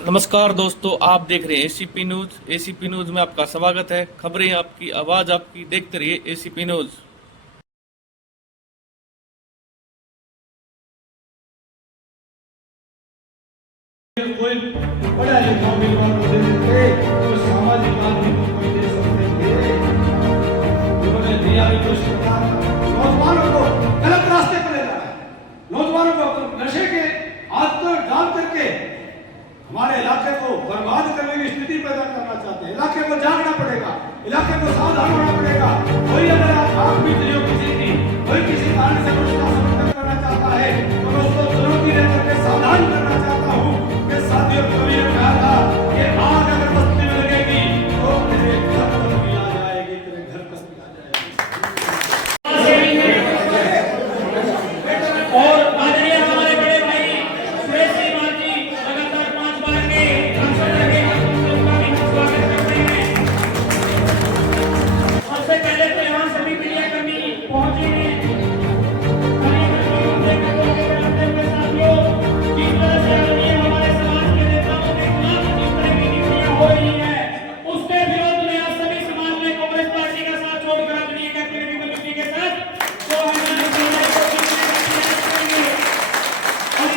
नमस्कार दोस्तों, आप देख रहे हैं एसीपी न्यूज। एसीपी न्यूज में आपका स्वागत है। खबरें आपकी, आवाज आपकी, देखते रहिए एसीपी न्यूज। कोई पढ़ा लिखा उम्मीदवार को दे देते, तो सामाजिक आदमी को कोई दे सकते थे। उन्होंने दिया भी कुछ नौजवानों को गलत रास्ते पर ले जा रहा है। नौजवानों को नशे के आदत डाल करके हमारे इलाके को बर्बाद करने की स्थिति पैदा करना चाहते हैं। इलाके को जागना पड़ेगा, इलाके को सावधान होना पड़ेगा। कोई अगर आप भी किसी की कोई किसी कारण से कुछ का समर्थन करना चाहता है तो मैं उसको चुनौती देकर के सावधान करना चाहता हूँ कि साथियों को भी कहा था कि आग अगर बस्ती में लगेगी तो तेरे घर पर भी आ जाएगी, तेरे घर पर भी आ जाएगी। और आदरणीय हमारे बड़े भाई सुरेश श्रीमान जी लगातार 5 बार के सांसद रहे हैं, उनका भी स्वागत करते हैं। सबसे पहले तो यहाँ सभी मीडिया कर्मी पहुंचे हैं। हो रही है उसके विरोध में आज सभी समाज ने कांग्रेस पार्टी का साथ छोड़कर आदरणीय कैप्टन अभिमन्यु जी के साथ तो हमारे समाज को करेंगे। और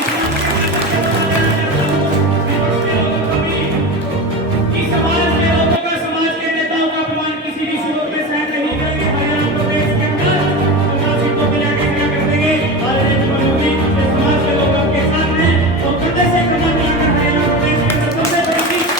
इस समाज के लोगों का, समाज के नेताओं का अपमान किसी भी सूरत में सहन नहीं करेंगे। हरियाणा प्रदेश के अंदर 50 सीटों पर जाकर क्या कर देंगे, आदरणीय अभिमन्यु जी समाज के लोग आपके साथ हैं और खड्डे से खड्डा मिलाकर हरियाणा प्रदेश के अंदर सबसे बड़ी जीत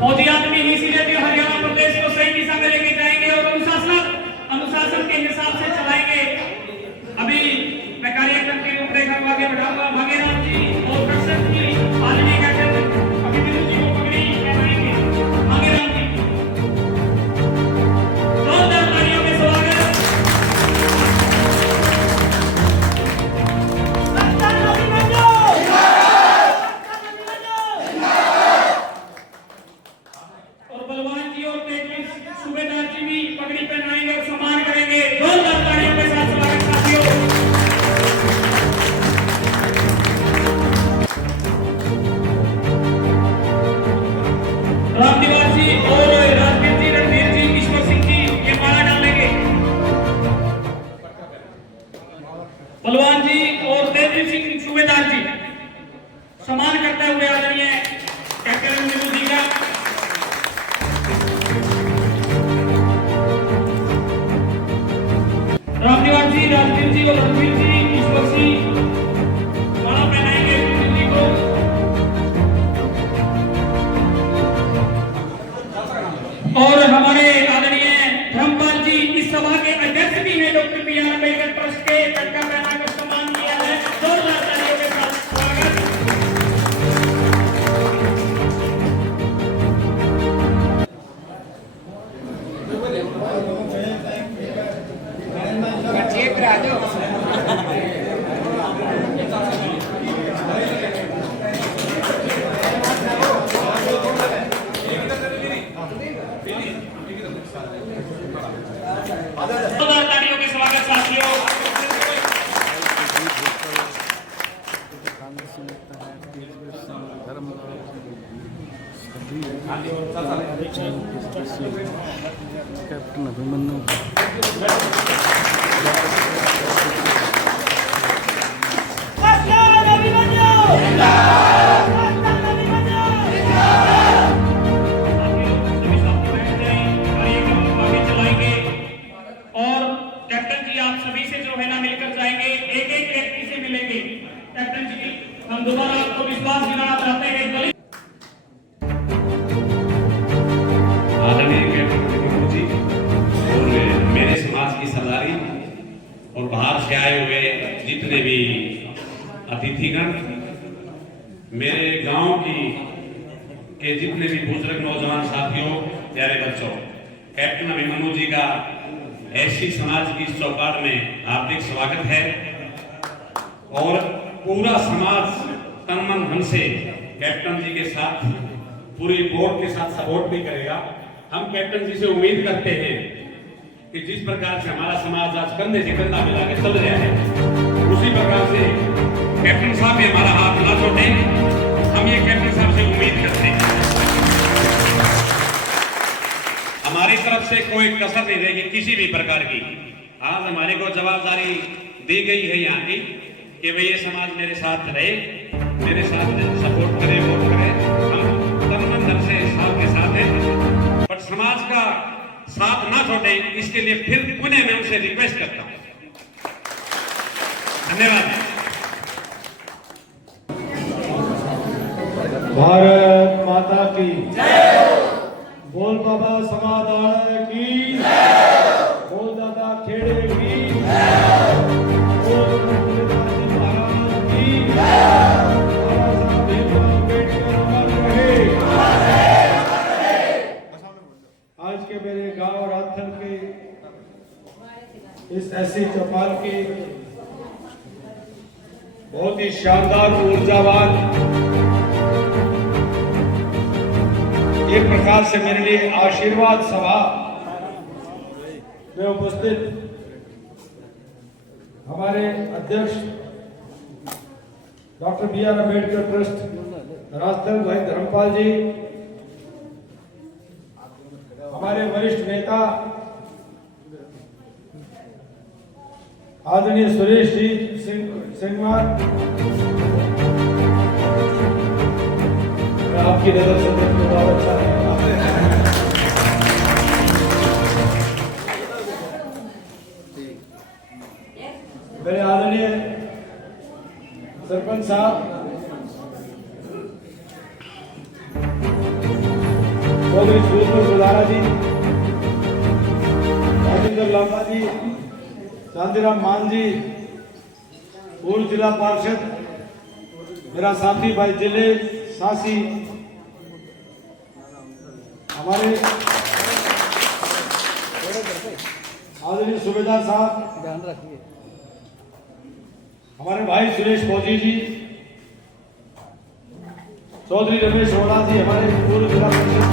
मोदी आदमी ही सीधे हरियाणा प्रदेश को सही दिशा में लेके जाएंगे और अनुशासन के हिसाब से चलाएंगे। अभी मैं कार्यक्रम की रूपरेखा को आगे बढ़ाऊंगा। भाग्यराम जी और कृष्ण जी आदरणीय कैप्टन अभिमन्यु जी को पकड़ी पहनाएंगे। भाग्यराम जी जोरदार तालियों के स्वागत। और बलवान जी और तेजवीर सूबेदार जी भी पगड़ी पहनाएंगे और सम्मान करेंगे। जोरदार तालियों के साथ स्वागत साथियों। रामनिवास जी और राजवीर जी, रणधीर जी, ईश्वर सिंह जी ये माला डालेंगे। बलवान जी और तेजवीर सिंह सूबेदार जी सम्मान करते हुए आदरणीय कैप्टन अभिमन्यु जी का रामनिवास जी, राजवीर जी और रणवीर जी, ईश्वर सिंह माला पहनाएंगे जी को। और हमारे आदरणीय धर्मपाल जी इस सभा के अध्यक्ष भी हैं। Doctor B R. अम्बेडकर ट्रस्ट के चटका पहनाकर सम्मान किया है। जोरदार तालियों के साथ स्वागत। तालियों के स्वागत साथियों। कैप्टन अभिमन्यु कैप्टन जी आप सभी से जो और बाहर से आए हुए जितने भी अतिथिगण, मेरे गांव के जितने भी बुजुर्ग नौजवान साथियों, प्यारे बच्चों, कैप्टन अभिमन्यु जी का एससी समाज की इस चौपाट में हार्दिक स्वागत है। और पूरा समाज तन मन धन से कैप्टन जी के साथ, पूरी बोर्ड के साथ सपोर्ट भी करेगा। हम कैप्टन जी से उम्मीद करते हैं कि जिस प्रकार से हमारा समाज आज कंधे से कंधा मिला के चल रहा है, उसी प्रकार से कैप्टन साहब भी हमारा हाथ ना छोड़ें। हम ये कैप्टन साहब से उम्मीद करते हैं, हमारी तरफ से कोई कसर नहीं रहेगी किसी भी प्रकार की। आज हमारे को जवाबदारी दी गई है यहाँ की कि भाई ये समाज मेरे साथ रहे, मेरे साथ सपोर्ट करे, वोट करे। हम तन मन धन से साथ के साथ हैं, पर समाज का साथ ना छोड़े, इसके लिए फिर पुनः मैं उनसे रिक्वेस्ट करता हूँ। धन्यवाद। भारत माता की बोल बाबा समाधान की, बोल दादा खेड़े की, बोल रघुनाथ जी महाराज की, बाबा साहब भीमराव अम्बेडकर अमर रहे। आज के मेरे गांव राथल के इस ऐसी चौपाल की बहुत ही शानदार ऊर्जावान, एक प्रकार से मेरे लिए आशीर्वाद सभा में उपस्थित हमारे अध्यक्ष doctor B.R. Ambedkar trust Rajasthan भाई धर्मपाल जी, हमारे वरिष्ठ नेता आदरणीय सुरेश जी सिंघवार, आपकी नजर से देखने को बहुत अच्छा है। मेरे आदरणीय सरपंच साहब चौधरी सूरज गुलारा जी, राजेंद्र लांबा जी, शांतिराम मान जी, पूर्व जिला पार्षद मेरा साथी भाई जिले सासी, हमारे आदरणीय सूबेदार साहब, ध्यान रखिए, हमारे भाई सुरेश फौजी जी, चौधरी रमेश रोड़ा जी, हमारे पूर्व जिला परिषद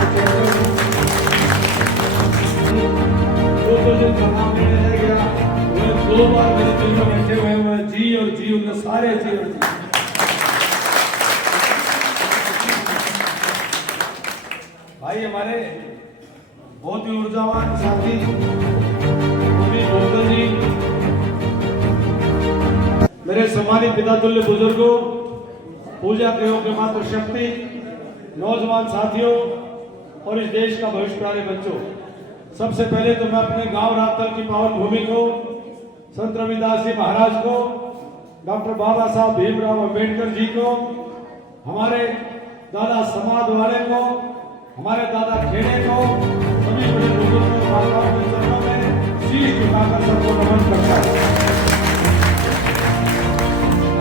दो दिन का नाम लेने रह गया, वो 2 बार मेरे दिल में बैठे हुए हैं, जी और जी, उनने सारे जी और जी। भाई हमारे बहुत ही ऊर्जावान साथी भोगल जी, मेरे सम्मानित पिता तुल्य बुजुर्गों, पूजा के योग्य मातृ शक्ति, नौजवान साथियों और इस देश का भविष्य प्यारे बच्चों, सबसे पहले तो मैं अपने गांव राथल की पावन भूमि को, संत रविदास जी महाराज को, डॉक्टर बाबा साहब भीमराव अम्बेडकर जी को, हमारे दादा समाज वाले को, हमारे दादा खेड़े को, सभी बड़े बुजुर्गों माताओं के चरणों में शीश झुकाकर सबको नमन करता है।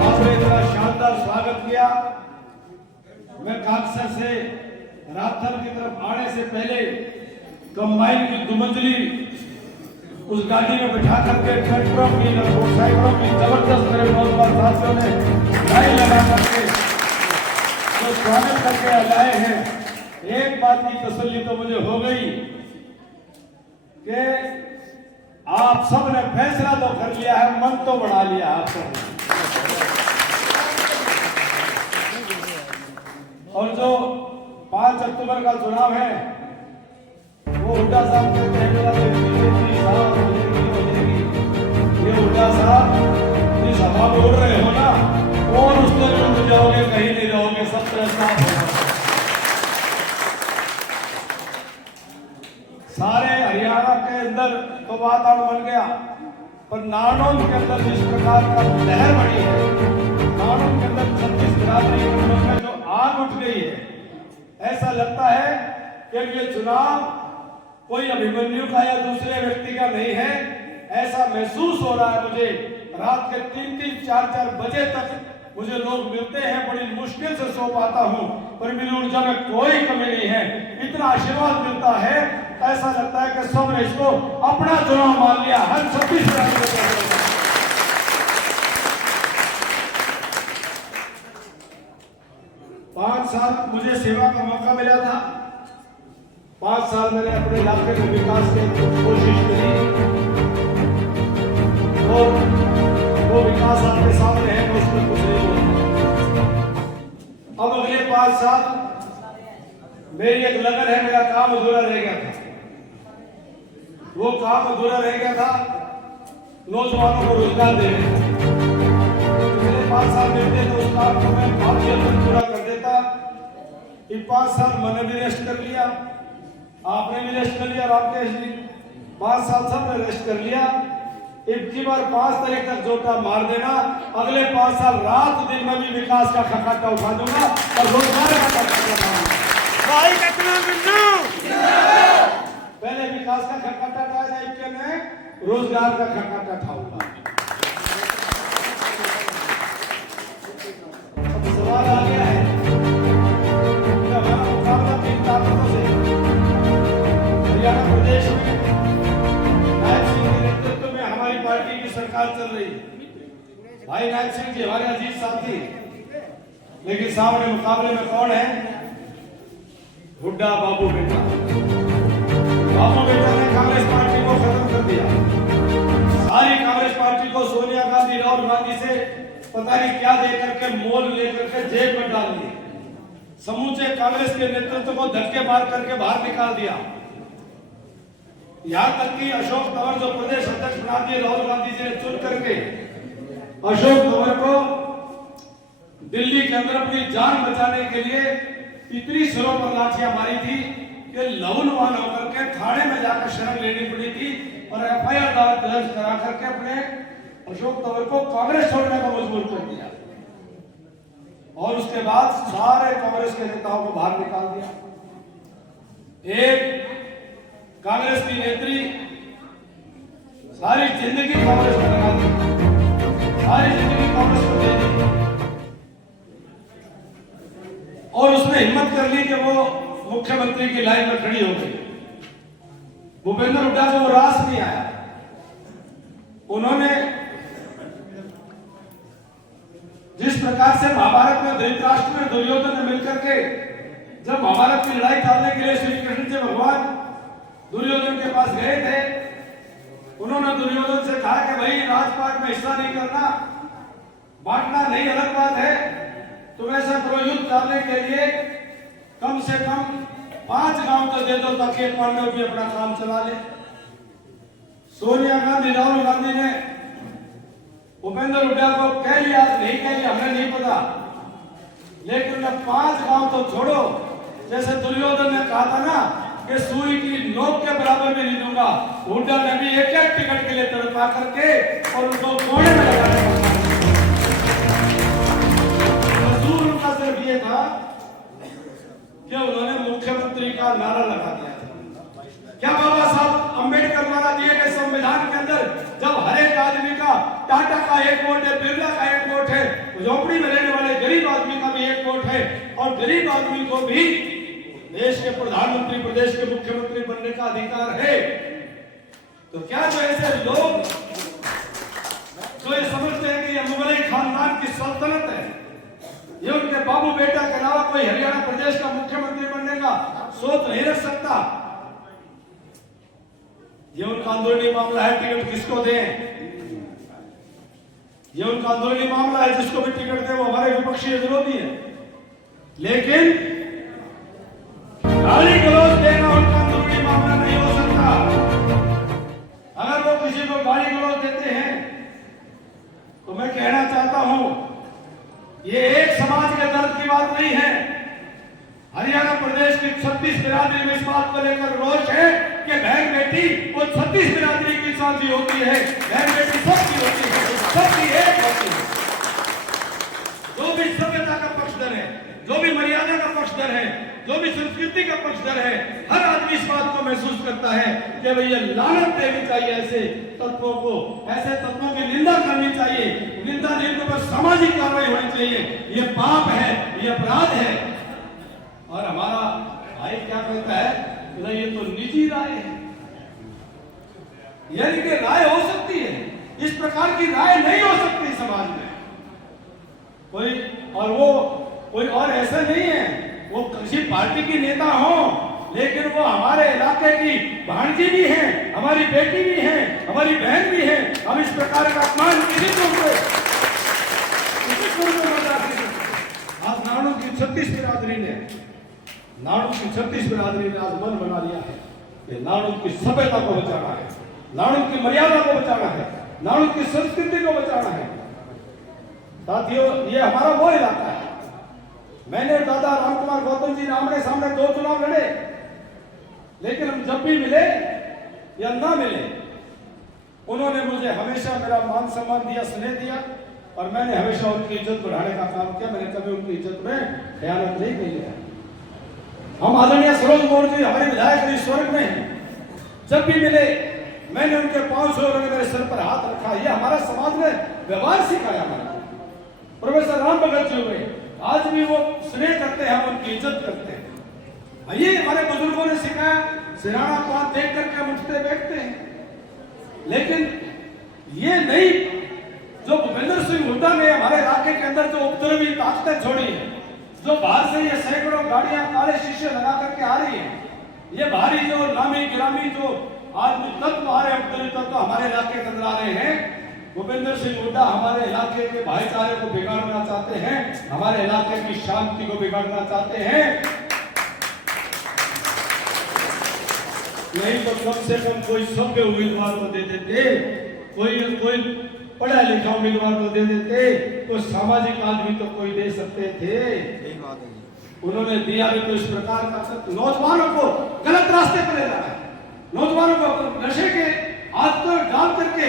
आपने इतना शानदार स्वागत किया। मैं काकसर से राथल की तरफ आने से पहले कंबाइन की दुमंजली उस गाड़ी में बिठा करके ट्रैक्टरों की, मोटरसाइकिलों की जबरदस्त मेरे नौजवान साथियों ने लाइन लगा करके तो स्वागत करके लाए हैं। एक बात की तसल्ली तो मुझे हो गई कि आप सब ने फैसला तो कर लिया है, मन तो बढ़ा लिया आप सब। और जो 5 अक्टूबर का चुनाव है, वो हुड्डा साहब कहते हैं ये हुड्डा साहब जिस हवा में उड़ रहे हो ना, और उसमें उड़ जाओगे, कहीं नहीं रहोगे, सब तरह साफ होगा। सारे हरियाणा के अंदर तो वातावरण बन गया, पर नानौन के अंदर जिस प्रकार का लहर बढ़ी है, नानौन के अंदर 36 बिरादरी में जो आग उठ गई है, ऐसा लगता है कि ये चुनाव कोई अभिमन्यु का या दूसरे व्यक्ति का नहीं है, ऐसा महसूस हो रहा है मुझे। रात के 3-3, 4-4 बजे तक मुझे लोग मिलते हैं, बड़ी मुश्किल से सो पाता हूँ, पर मेरी ऊर्जा में कोई कमी नहीं है। इतना आशीर्वाद मिलता है, ऐसा लगता है कि सबने इसको अपना चुनाव मान लिया। हर 26 5 साल मुझे सेवा का मौका मिला था। 5 साल मैंने अपने इलाके में विकास की कोशिश करी और वो विकास आपके सामने है, उसमें कुछ नहीं होता। अब अगले 5 साल मेरी एक लगन है, मेरा काम अधूरा रह गया था। वो काम अधूरा रह गया था नौजवानों को रोजगार देने का। पिछले 5 साल मिलते तो उस काम को मैं 5 साल तक पूरा कर देता। ये 5 साल मैंने भी रेस्ट कर लिया, आपने भी रेस्ट कर लिया, रामकेश जी 5 साल सबने रेस्ट कर लिया। इतनी बार 5 तारीख तक जोटा मार देना, अगले 5 साल रात दिन में भी विकास का खटाखा उठा दूंगा और रोजगार का खटाखा। पहले विकास का खटाखा उठाया जाए, मैं रोजगार का खटाखा उठाऊंगा। अब सवाल आ गया है कि हमारा मुकाबला किन ताकतों से। हरियाणा प्रदेश में नायब सिंह के नेतृत्व में हमारी पार्टी की सरकार चल रही है। भाई नायब सिंह जी हमारे अजीज साथी, लेकिन सामने मुकाबले में कौन है? हुड्डा बाबू बेटा। बाबू बेटा ने कांग्रेस पार्टी को खत्म कर दिया। सारी कांग्रेस पार्टी को सोनिया गांधी, राहुल गांधी से पता नहीं क्या देकर के, मोल लेकर के जेब में डाल दिया। समूचे कांग्रेस के नेतृत्व को धक्के मार करके बाहर निकाल दिया। यहां तक कि अशोक तंवर जो प्रदेश अध्यक्ष बना दिए राहुल गांधी जी ने चुन करके, अशोक तंवर को दिल्ली के अंदर अपनी जान बचाने के लिए इतनी सिरों पर लाठियां मारी थी कि लहूलुहान होकर के थाने में जाकर शरण लेनी पड़ी थी और एफआईआर दर्ज करा करके अपने अशोक तंवर को कांग्रेस छोड़ने को मजबूर कर दिया। और उसके बाद सारे कांग्रेस के नेताओं को बाहर निकाल दिया। एक कांग्रेस की नेत्री सारी जिंदगी कांग्रेस में लगा दी, सारी जिंदगी कांग्रेस को दे दी और उसने हिम्मत कर ली कि वो मुख्यमंत्री की लाइन में खड़ी हो गई। भूपेंद्र हुड्डा को वो रास नहीं आया। उन्होंने जिस प्रकार से महाभारत में धृतराष्ट्र में दुर्योधन ने मिलकर के जब महाभारत की लड़ाई टालने के लिए श्री कृष्ण से भगवान दुर्योधन के पास गए थे, उन्होंने दुर्योधन से कहा कि भाई राजपाट में हिस्सा नहीं करना, बांटना नहीं, अलग बात है, तुम ऐसा करो युद्ध टालने के लिए कम से कम 5 गांव तो दे दो ताकि पांडव भी अपना काम चला ले। सोनिया गांधी, राहुल गांधी ने भूपेंद्र हुड्डा को कह लिया, नहीं कह लिया हमें नहीं पता, लेकिन 5 गांव तो छोड़ो। जैसे दुर्योधन ने कहा था ना कि सुई की नोक के बराबर भी नहीं दूंगा, हुड्डा ने भी एक-एक टिकट के लिए तड़पा करके और उनको कोने में लगा दिया। मजदूर उनका सिर्फ ये था कि उन्होंने मुख्यमंत्री का नारा लगा दिया था। क्या बाबा साहब अंबेडकर द्वारा दिए गए संविधान के अंदर जब हर एक आदमी का, टाटा का 1 वोट है, बिरला का 1 वोट है, झोपड़ी में रहने वाले गरीब आदमी का भी 1 वोट है और गरीब आदमी को भी देश के प्रधानमंत्री, प्रदेश के मुख्यमंत्री बनने का अधिकार है, तो क्या जो ऐसे लोग जो ये समझते हैं कि ये मुगलई खानदान की सल्तनत है, ये उनके बाबू बेटा के अलावा कोई हरियाणा प्रदेश का मुख्यमंत्री बनने का सोच नहीं रख सकता, ये उनका अंदरूनी मामला है, टिकट किसको दें, ये उनका अंदरूनी मामला है, जिसको भी टिकट दे वो हमारे विपक्षी विरोधी है। लेकिन गाली गलौज देना उनका अंदरूनी मामला नहीं हो सकता। अगर वो किसी को गाली गलौज देते हैं तो मैं कहना चाहता हूं, ये एक समाज के दर्द की बात नहीं है। हरियाणा प्रदेश की 36 बिरादरी में इस बात को लेकर रोष है कि बहन बेटी वो 36 बिरादरी की साथी होती है, बहन बेटी सबकी होती है, सबकी एक होती है। जो भी सभ्यता का पक्षधर है, जो भी मर्यादा का पक्षधर है, जो भी संस्कृति का पक्षधर है, हर आदमी इस बात को महसूस करता है कि भैया लानत देनी चाहिए ऐसे तत्वों को, ऐसे तत्वों की निंदा करनी चाहिए, निंदा जिनके ऊपर सामाजिक कार्रवाई होनी चाहिए। ये पाप है, ये अपराध है। और हमारा भाई क्या कहता है, ये तो निजी राय है, यानी कि राय हो सकती है, इस प्रकार की राय नहीं हो सकती समाज में कोई। और वो कोई और ऐसा नहीं है, वो किसी पार्टी की नेता हो, लेकिन वो हमारे इलाके की भांजी भी है, हमारी बेटी भी है, हमारी बहन भी है। हम इस प्रकार का अपमान किसी को आज नाड़ू की 36 बिरादरी ने आज मन बना लिया है कि नाड़ू की सभ्यता को बचाना है, नाड़ू की मर्यादा को बचाना है, नाड़ू की संस्कृति को बचाना है। साथियों, ये हमारा वो इलाका है। मैंने दादा रामकुमार गौतम जी आमने सामने 2 चुनाव लड़े, लेकिन हम जब भी मिले या ना मिले, उन्होंने मुझे हमेशा मेरा मान सम्मान दिया, स्नेह दिया, और मैंने हमेशा उनकी इज्जत बढ़ाने का काम किया। मैंने कभी उनकी इज्जत में खयानत नहीं की है। हम आदरणीय सरोज मोर जी हमारे विधायक जी स्वर्ग में हैं, जब भी मिले मैंने उनके पांव छुए, उन्होंने मेरे सर पर हाथ रखा। ये हमारा समाज ने व्यवहार सिखाया हमारा। प्रोफेसर राम भगत जी हुए, आज भी वो स्नेह करते हैं, हम उनकी इज्जत करते हैं। ये हमारे बुजुर्गों ने सिखाया, सिराना पान देख करके हम उठते बैठते हैं। लेकिन ये नहीं, जो भूपेंद्र सिंह हुड्डा ने हमारे इलाके के अंदर जो उपद्रवी ताकतें छोड़ी है, जो बाहर से ये सैकड़ों गाड़ियां काले शीशे लगा करके आ रही है, ये बाहरी जो नामी गिरामी जो आज तत्व आ रहे हैं, उपद्रवी तत्व हमारे इलाके के अंदर आ रहे हैं। भूपेंद्र सिंह हुड्डा हमारे इलाके के भाईचारे को बिगाड़ना चाहते हैं, हमारे इलाके की शांति को बिगाड़ना चाहते हैं। नहीं तो कम से कम कोई सभ्य उम्मीदवार को दे देते, कोई पढ़ा लिखा उम्मीदवार को दे देते, तो सामाजिक आदमी तो कोई दे सकते थे। उन्होंने दिया भी तो इस प्रकार का नौजवानों को गलत रास्ते पर ले जाना है, नौजवानों को नशे के आदत डाल करके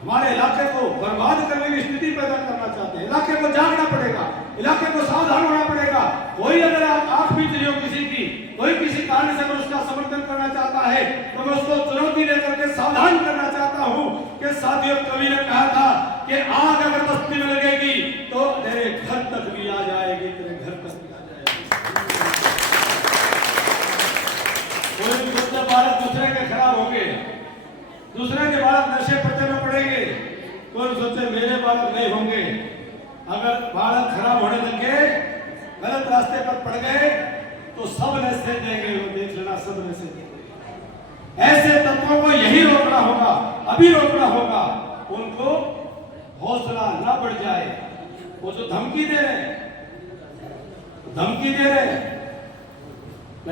हमारे इलाके को बर्बाद करने की स्थिति पैदा करना चाहते हैं। इलाके को जागना पड़ेगा, इलाके को सावधान होना पड़ेगा। कोई अगर आंख बीत रही हो किसी की, कोई किसी कारण से अगर उसका समर्थन करना चाहता है, तो मैं उसको चुनौती लेकर के सावधान करना चाहता हूं कि साथियों, कवि ने कहा था कि आग अगर बस्ती में लगेगी तो तेरे घर तक भी आ जाएगी, तेरे घर तक भी आ जाएगी। कोई दूसरे बालक दूसरे के खराब होंगे, दूसरे के बालक नशे पत्ते में पड़ेंगे, कोई सोचे मेरे बालक नहीं होंगे। अगर बालक खराब होने लगे, गलत रास्ते पर पड़ गए, तो सब नशे देंगे, वो देख लेना, सब नशे देंगे। ऐसे तत्वों को यही रोकना होगा, अभी रोकना होगा, उनको हौसला ना बढ़ जाए। वो जो धमकी दे रहे हैं,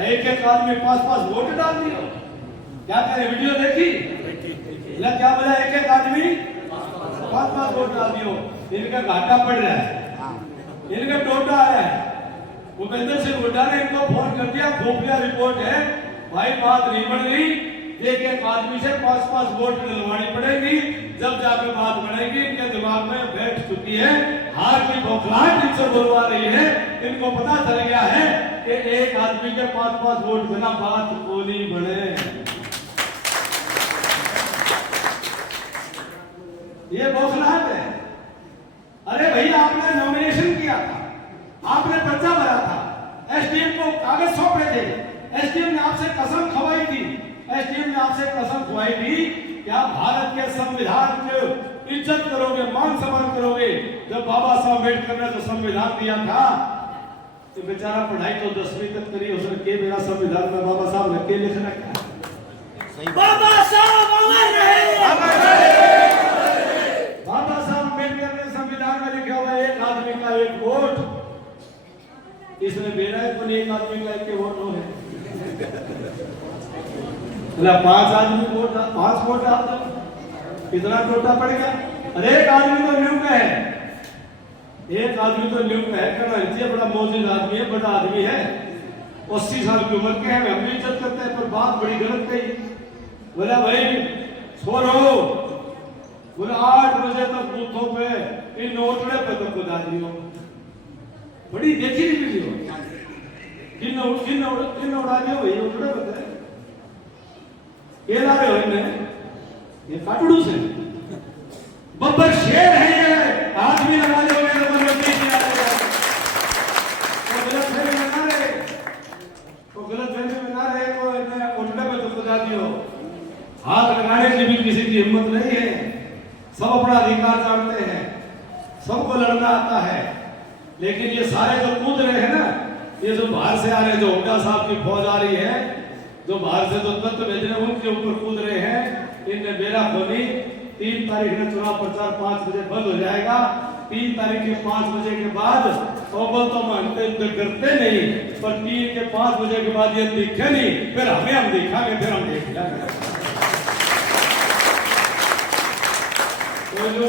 एक एक आदमी 5-5 वोट डाल दिया, क्या करे? वीडियो देखी क्या बोला? एक एक आदमी 5-5 वोट डाल दियो। इनका घाटा पड़ रहा है, इनका टोटा आ रहा है। भूपेंद्र सिंह हुड्डा ने इनको फोन कर दिया, खुफिया रिपोर्ट है भाई, बात नहीं बन रही, एक एक आदमी से 5-5 वोट डलवानी पड़ेगी, जब जाकर बात बढ़ेगी। इनके दिमाग में बैठ चुकी है, हार की बौखलाहट इनसे बोलवा रही है। इनको पता चल गया है कि एक आदमी के 5-5 वोट बिना बात बोली बढ़े। ये बौखलाहट है। अरे भैया, आपने नॉमिनेशन किया था, आपने पर्चा भरा था, एसडीएम को कागज सौंपे थे, एसडीएम ने आपसे कसम खवाई थी, एसडीएम ने आपसे कसम खवाई थी कि आप भारत के संविधान की इज्जत करोगे, मान सम्मान करोगे। जब बाबा साहब अम्बेडकर ने जो संविधान दिया था, तो बेचारा पढ़ाई तो 10वीं तक करी, उसने के मेरा संविधान में बाबा साहब ने के लिखना क्या? बाबा साहब अमर रहे। बाबा साहब अम्बेडकर ने संविधान में लिखा हुआ एक आदमी का एक वोट, इसने बेरायत बनी, एक आदमी का एक वोट हो है, 5 आदमी वोट, 5 वोट डाल दो, कितना टोटा पड़ेगा? अरे एक आदमी तो न्यू का है, एक आदमी तो न्यू का है, कहना बड़ा मौजूद आदमी है, बड़ा आदमी है, 80 साल की उम्र के हैं, हम भी इज्जत करते हैं, पर बात बड़ी गलत कही। बोला भाई छोड़ो, बोले 8 बजे तक बूथों पे इन नोटड़े पे तो खुदा दियो। बड़ी देखी वीडियो, किन उड़ा दियो भाई उड़े बते ये ला रहे हो इन्हें ये काटड़ू से बब्बर शेर है ये हाथ भी लगा ले मेरे ऊपर में नहीं आ रहा तो गलत फहमी में ना रहे तो गलत फहमी में ना रहे को इन्हें उल्टे में तो खुदा दियो हाथ लगाने की भी किसी की हिम्मत नहीं है सब अपना अधिकार जानते हैं सबको लड़ना आता है लेकिन ये सारे जो कूद रहे हैं ना ये जो बाहर से आ रहे हैं जो हुड्डा साहब की फौज आ रही है जो बाहर से जो तत्व भेज रहे हैं उनके ऊपर कूद रहे हैं इनने बेरा खोली 3 तारीख में चुनाव प्रचार 5 बजे बंद हो जाएगा 3 तारीख के 5 बजे के बाद तो हम डरते नहीं पर 3 के 5 बजे के बाद ये दिखे नहीं फिर हम दिखाएंगे फिर हम देख लेंगे तो जो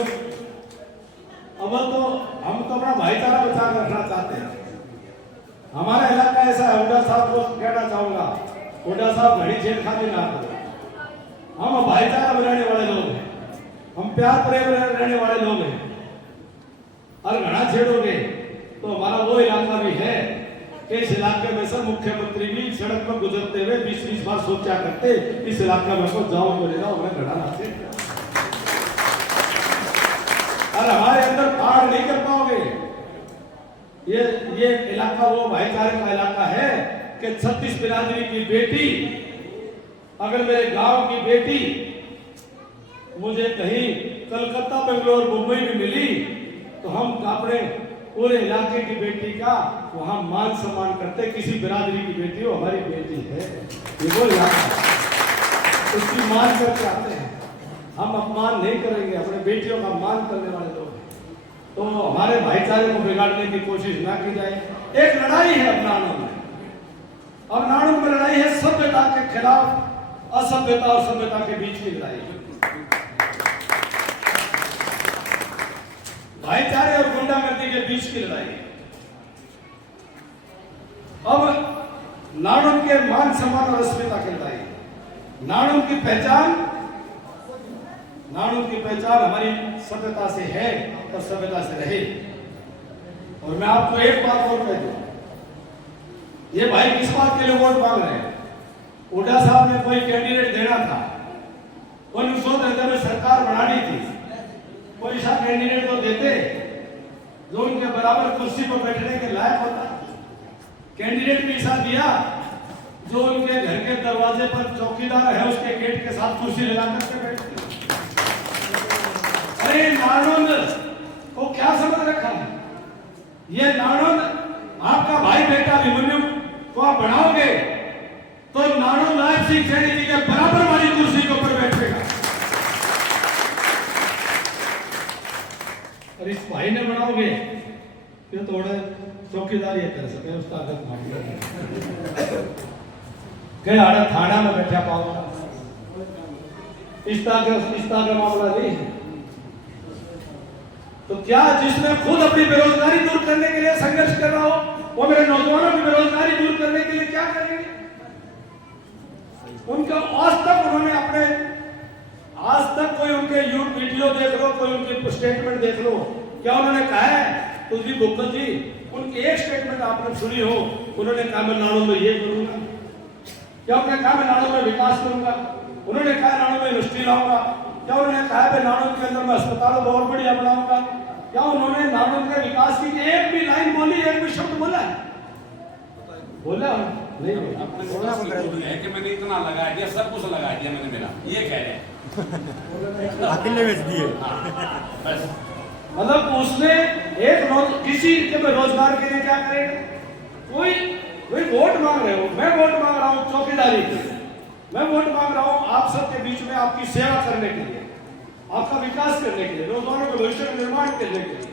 अब तो हम तो अपना भाईचारा बचा रखना चाहते हैं हमारा इलाका ऐसा है हुड्डा साहब को कहना चाहूंगा हुड्डा साहब घड़ी छेड़खानी ना करो हम भाईचारा बनाने वाले लोग हैं हम प्यार प्रेम रहने वाले लोग हैं और घड़ा छेड़ोगे तो हमारा वो इलाका भी है कि इस इलाके में सब मुख्यमंत्री भी सड़क पर गुजरते हुए 20-20 बार सोचा करते इस इलाका में को जाओ बोले जाओ मैं घड़ा ना छेड़ और हमारे अंदर पार नहीं कर पाओगे ये इलाका वो भाईचारे का इलाका है कि 36 बिरादरी की बेटी अगर मेरे गांव की बेटी मुझे कहीं कलकत्ता बेंगलोर मुंबई में मिली तो हम अपने पूरे इलाके की बेटी का वहां मान सम्मान करते किसी बिरादरी की बेटी हो हमारी बेटी है ये वो इलाका उसकी मान करके आते हैं हम अपमान नहीं करेंगे अपने बेटियों का मान करने वाले लोग हैं तो हमारे भाईचारे को बिगाड़ने की कोशिश ना की जाए एक लड़ाई है अब नाणु में और नाणु में लड़ाई है सभ्यता के खिलाफ असभ्यता और सभ्यता के बीच की लड़ाई है भाईचारे और गुंडागर्दी के बीच की लड़ाई है अब नाणु के मान सम्मान और अस्मिता की लड़ाई है नाणु की पहचान हमारी सभ्यता से है और सभ्यता से रहे और मैं आपको एक बात और कह दूं ये भाई किस बात के लिए वोट मांग रहे हैं हुड्डा साहब ने कोई कैंडिडेट देना था 1993 में सरकार बनानी थी कोई सा कैंडिडेट तो देते जो उनके बराबर कुर्सी पर बैठने के लायक होता कैंडिडेट भी ऐसा दिया जो उनके घर के दरवाजे पर चौकीदार है उसके गेट के साथ कुर्सी लगा करके बैठते अरे नाणुन को क्या समझ रखा है ये नाणुन आपका भाई बेटा अभिमन्यु को आप बढ़ाओगे तो नाणुन नायब सिंह सैनी जी के बराबर वाली कुर्सी के ऊपर बैठेगा और इस भाई ने बनाओगे फिर थोड़ा चौकीदारी कर सके उसका आदत मांग कई आड़ा थाना में बैठा पाऊंगा इस तरह का मामला नहीं है तो क्या जिसने खुद अपनी बेरोजगारी दूर करने के लिए संघर्ष कर रहा हो वो मेरे नौजवानों की बेरोजगारी दूर करने के लिए क्या करेंगे उनका आज तक कोई उनके यूट्यूब वीडियो देख लो कोई उनके स्टेटमेंट देख लो क्या उन्होंने कहा है तुलसी बुक्कल जी उनकी एक स्टेटमेंट आपने सुनी हो उन्होंने कहा मैं नाणु में ये करूंगा क्या उन्होंने कहा मैं नाणु में विकास करूंगा उन्होंने कहा नाणु में यूनिवर्सिटी लाऊंगा क्या उन्होंने कहा है नाणु के अंदर मैं अस्पतालों बहुत बढ़िया बनाऊंगा क्या उन्होंने नाणु के विकास की एक भी लाइन बोली एक भी शब्द बोला नहीं है कि मैंने इतना लगा दिया सब कुछ लगा दिया मैंने मेरा ये कह रहे अकेले बेच दिए मतलब उसने किसी के रोजगार के लिए क्या करेगा कोई वोट मांग रहे हो मैं वोट मांग रहा हूँ चौकीदारी के लिए मैं वोट मांग रहा हूँ आप सबके बीच में आपकी सेवा करने के लिए आपका विकास करने के लिए नौजवानों के भविष्य का निर्माण करने के लिए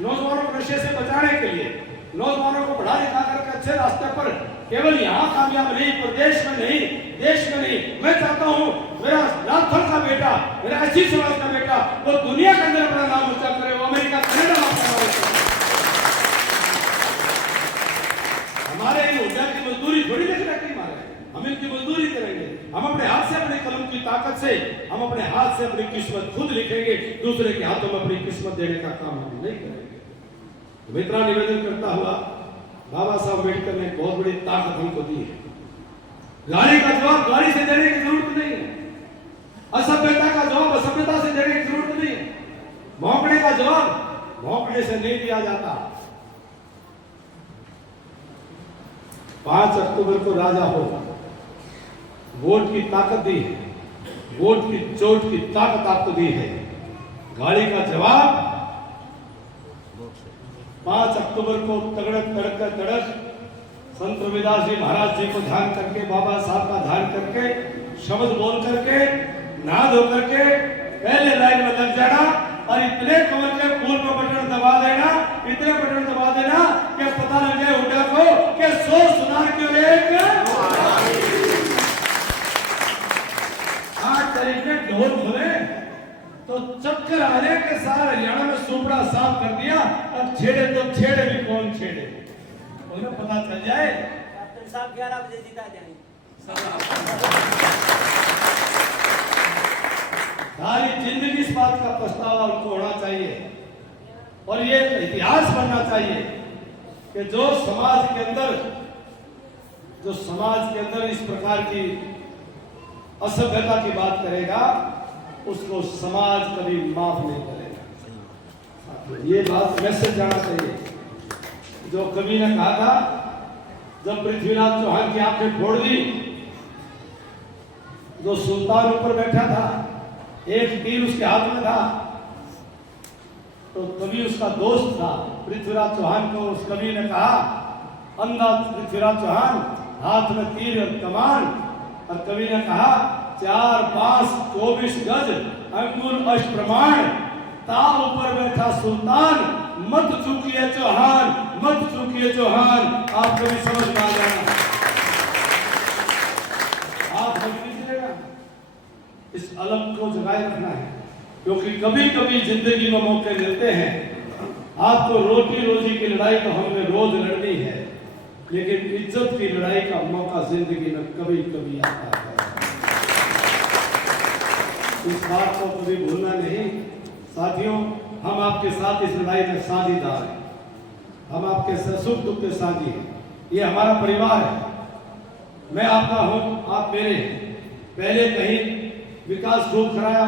नौजवानों को नशे से बचाने के लिए नौजवानों को पढ़ा लिखा करके अच्छे रास्ते पर केवल यहाँ कामयाब नहीं प्रदेश में नहीं देश में नहीं मैं चाहता हूँ मेरा राजस्थान का बेटा मेरा अच्छी समाज का बेटा वो दुनिया के अंदर अपना नाम ऊंचा करे वो अमेरिका कनाडा हमारे ऊर्जा की मजदूरी थोड़ी देख रखी हमारे हम इनकी मजदूरी करेंगे हम अपने हाथ से अपने कलम की ताकत से हम अपने हाथ से अपनी किस्मत खुद लिखेंगे दूसरे के हाथों में अपनी किस्मत देने का काम हम नहीं करेंगे तो इतना निवेदन करता हुआ बाबा साहब अम्बेडकर ने बहुत बड़ी ताकत हमको दी है। गाली का जवाब गाली से देने की जरूरत नहीं है, असभ्यता का जवाब असभ्यता से देने की जरूरत नहीं है, भौंकने का जवाब भौंकने से नहीं दिया जाता। 5 अक्टूबर को राजा हो, वोट की ताकत दी है, वोट की चोट की ताकत आपको दी है। गाली का जवाब 5 अक्टूबर को तड़क संत रविदास जी महाराज जी को ध्यान करके, बाबा साहब का ध्यान करके, शब्द बोल करके, नहा धो करके पहले लाइन में लग जाना और इतने कमर के फूल में बटन दबा देना, इतने बटन दबा देना कि पता लग जाए हुड्डा को कि 100 सुधार क्यों एक 8 तारीख में ढोल खुले तो चक्कर आ रहे के सारा हरियाणा में सुपड़ा साफ कर दिया। अब छेड़े तो छेड़े भी कौन छेड़े, उन्हें पता चल जाए। कैप्टन साहब 11 बजे जीता जाएंगे। सारी जिंदगी इस बात का पछतावा उनको होना चाहिए और ये इतिहास बनना चाहिए कि जो समाज के अंदर इस प्रकार की असभ्यता की बात करेगा उसको समाज कभी माफ नहीं करेगा। ये बात मैसेज जाना चाहिए। जो कवि ने कहा था, जब पृथ्वीराज चौहान की आंखें फोड़ दी, जो सुल्तान ऊपर बैठा था, एक तीर उसके हाथ में था, तो कवि उसका दोस्त था पृथ्वीराज चौहान को। उस कवि ने कहा, अंधा पृथ्वीराज चौहान, हाथ में तीर और कमान। और कवि ने कहा, 4 5 24 गज अंगुर अष्टप्रमाण, ताव ऊपर बैठा सुल्तान, मत चूकिए चौहान, मत चूकिए चौहान। आप कभी समझ में आ जाना, आप समझिएगा। इस अलग को जगाए रखना है, क्योंकि कभी कभी जिंदगी में मौके मिलते हैं। आपको रोटी रोजी की लड़ाई तो हमें रोज लड़नी है, लेकिन इज्जत की लड़ाई का मौका जिंदगी में कभी कभी आता है। इस बात को कभी भूलना नहीं। साथियों, हम आपके साथ इस लड़ाई में साझीदार हैं, हम आपके सुख दुख के साथी हैं। ये हमारा परिवार है, मैं आपका हूं, आप मेरे। पहले कहीं विकास खूब कराया,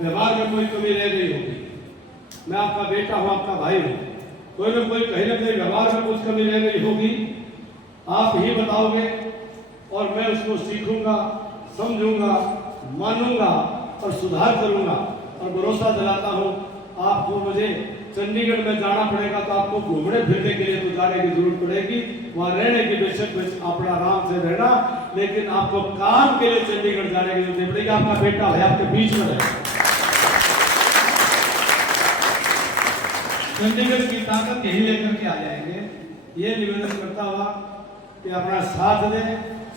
व्यवहार में कोई कमी रह गई होगी, मैं आपका बेटा हूं, आपका भाई हूं, कोई ना कोई कहीं ना कहीं व्यवहार में कुछ कमी रह गई होगी, आप ही बताओगे और मैं उसको सीखूंगा, समझूंगा, मानूंगा और सुधार करूंगा। और भरोसा दिलाता हूं, आपको मुझे चंडीगढ़ में जाना पड़ेगा तो आपको घूमने फिरने के लिए तो जाने की जरूरत पड़ेगी, वहां रहने की बेशक अपना आराम से रहना, लेकिन आपको काम के लिए चंडीगढ़ जाने की जरूरत पड़ेगी। आपका बेटा है, आपके बीच में है। चंडीगढ़ की ताकत यही लेकर के आ जाएंगे। ये निवेदन करता हुआ कि अपना साथ दें,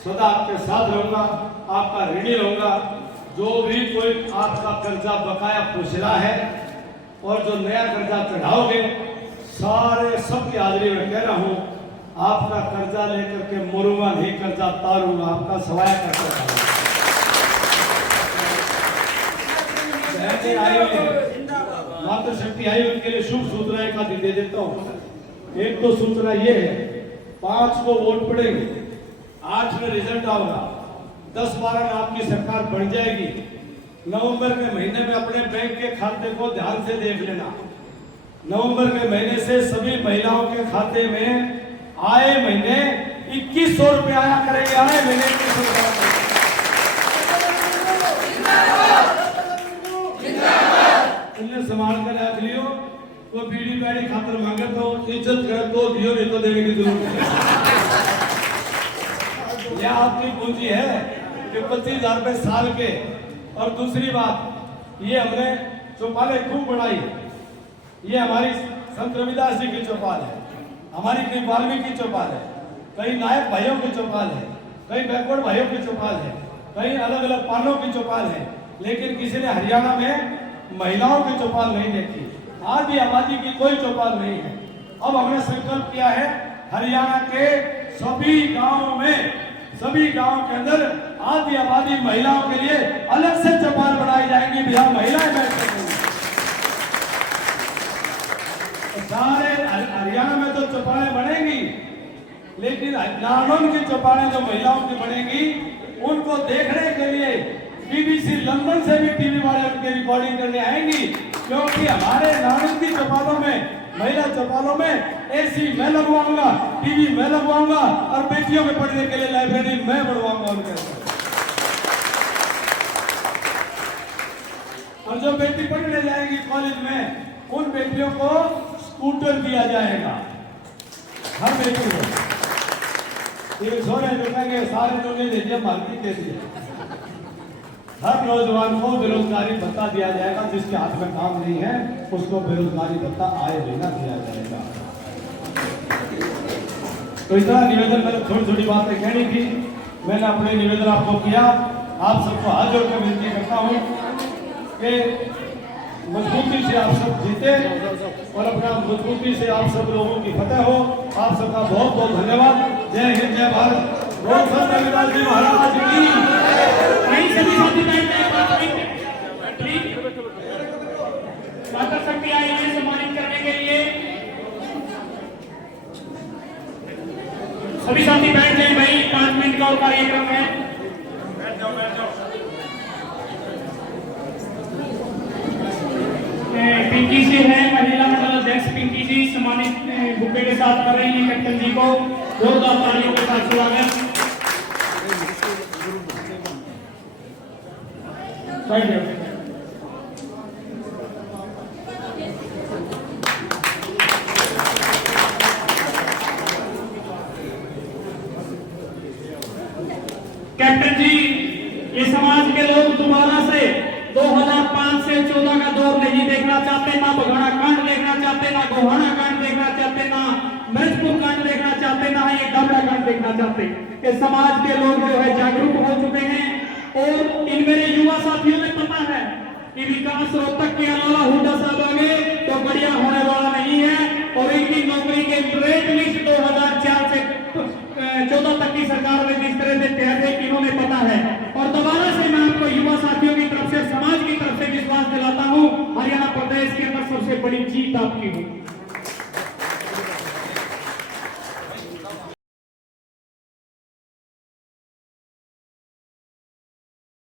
सदा आपके साथ रहूंगा, आपका ऋणी रहूंगा। जो भी कोई आपका कर्जा बकाया पूछला है और जो नया कर्जा चढ़ाओगे, सारे सबकी हाजिरी में कह रहा हूं, आपका कर्जा लेकर के मरूंगा नहीं, कर्जा तारूंगा, आपका सवाया करता मातृशक्ति आई, उनके लिए शुभ सूचना एक आदि दे देता हूं। एक तो सूचना ये है, 5 को वोट पड़ेंगे, 8 में रिजल्ट आएगा, 10-12 में आपकी सरकार बन जाएगी। नवंबर के महीने में अपने बैंक के खाते को ध्यान से देख लेना। नवंबर के महीने से सभी महिलाओं के खाते में आए महीने 2100 रुपए आया करेंगे। आए महीने 2100 संभाल कर रख लियो। वो बीड़ी बैड़ी खातर मांगे तो इज्जत करे तो दियो, नहीं तो देने की जरूरत नहीं। यह आपकी पूंजी है कि 25,000 रुपए साल के। और दूसरी बात, ये हमने चौपालें खूब बढ़ाई। ये हमारी संत रविदास जी की चौपाल है, हमारी कई वाल्मीकि की चौपाल है, कई नायक भाइयों की चौपाल है, कई बैकवर्ड भाइयों की चौपाल है, कई अलग अलग पालों की चौपाल है, लेकिन किसी ने हरियाणा में महिलाओं की चौपाल नहीं देखी। आदि आबादी की कोई चौपाल नहीं है। अब हमने संकल्प किया है, हरियाणा के सभी गांवों में, सभी गांव के अंदर आदि आबादी महिलाओं के लिए अलग से चौपाल बनाई जाएंगी, बिहार महिलाएं बैठ सकेंगी। सारे हरियाणा में तो चौपालें बनेंगी, लेकिन नारनौल की चौपालें जो महिलाओं की बनेगी उनको देखने के लिए BBC लंदन से भी टीवी वाले उनकी रिकॉर्डिंग करने आएंगी, क्योंकि हमारे नारनौल की चौपालों में, महिला चौपालों में AC मैं लगवाऊंगा, टीवी मैं लगवाऊंगा और बेटियों के पढ़ने के लिए लाइब्रेरी मैं बनवाऊंगा उनके। और जो बेटी पढ़ने जाएगी कॉलेज में उन बेटियों को स्कूटर दिया जाएगा, हर बेटी को। ये सोने रुकेंगे सारे लोग दीजिए, मार्केट दे दिए। हर नौजवान को बेरोजगारी भत्ता दिया जाएगा, जिसके हाथ में काम नहीं है उसको बेरोजगारी भत्ता आए बिना दिया जाएगा। तो इतना निवेदन, मैंने थोड़ी थोड़ी बातें कहनी थी, मैंने अपने निवेदन आपको किया। आप सबको हाथ जोड़ कर विनती करता हूँ कि मजबूती से आप सब जीते और अपना मजबूती से आप सब लोगों की फतेह हो। आप सबका बहुत बहुत धन्यवाद। जय हिंद, जय भारत। बहुत संत रविदास जी महाराज की। सभी साथी माता शक्ति आई है सम्मानित करने के लिए। सभी साथी बैठ जाए भाई, 5 मिनट का कार्यक्रम है। बैठ जाओ, बैठ जाओ। पिंकी जी है, महिला मंडल अध्यक्ष पिंकी जी सम्मानित बुके के साथ कर रही है कैप्टन जी को। जोरदार तालियों के साथ स्वागत। कैप्टन जी, ये समाज के लोग दोबारा से 2005 से 14 का दौर नहीं देखना चाहते, ना बघाड़ा कांड देखना चाहते, ना गोहाना कांड देखना चाहते, ना मृतपुर कांड देखना चाहते, ना ये डाबरा कांड देखना चाहते। ये समाज के लोग जो है जागरूक हो चुके हैं और इन मेरे युवा साथियों ने पता है कि विकास रोहतक के अलावा हुड्डा साहब आगे तो बढ़िया होने वाला नहीं है। और इनकी नौकरी के रेट लिस्ट 2004 से 14 तक की सरकार ने जिस तरह से तय थे, इन्होंने पता है। और दोबारा से मैं आपको युवा साथियों की तरफ से, समाज की तरफ से विश्वास दिलाता हूं, हरियाणा प्रदेश के अंदर सबसे बड़ी जीत आपकी होगी।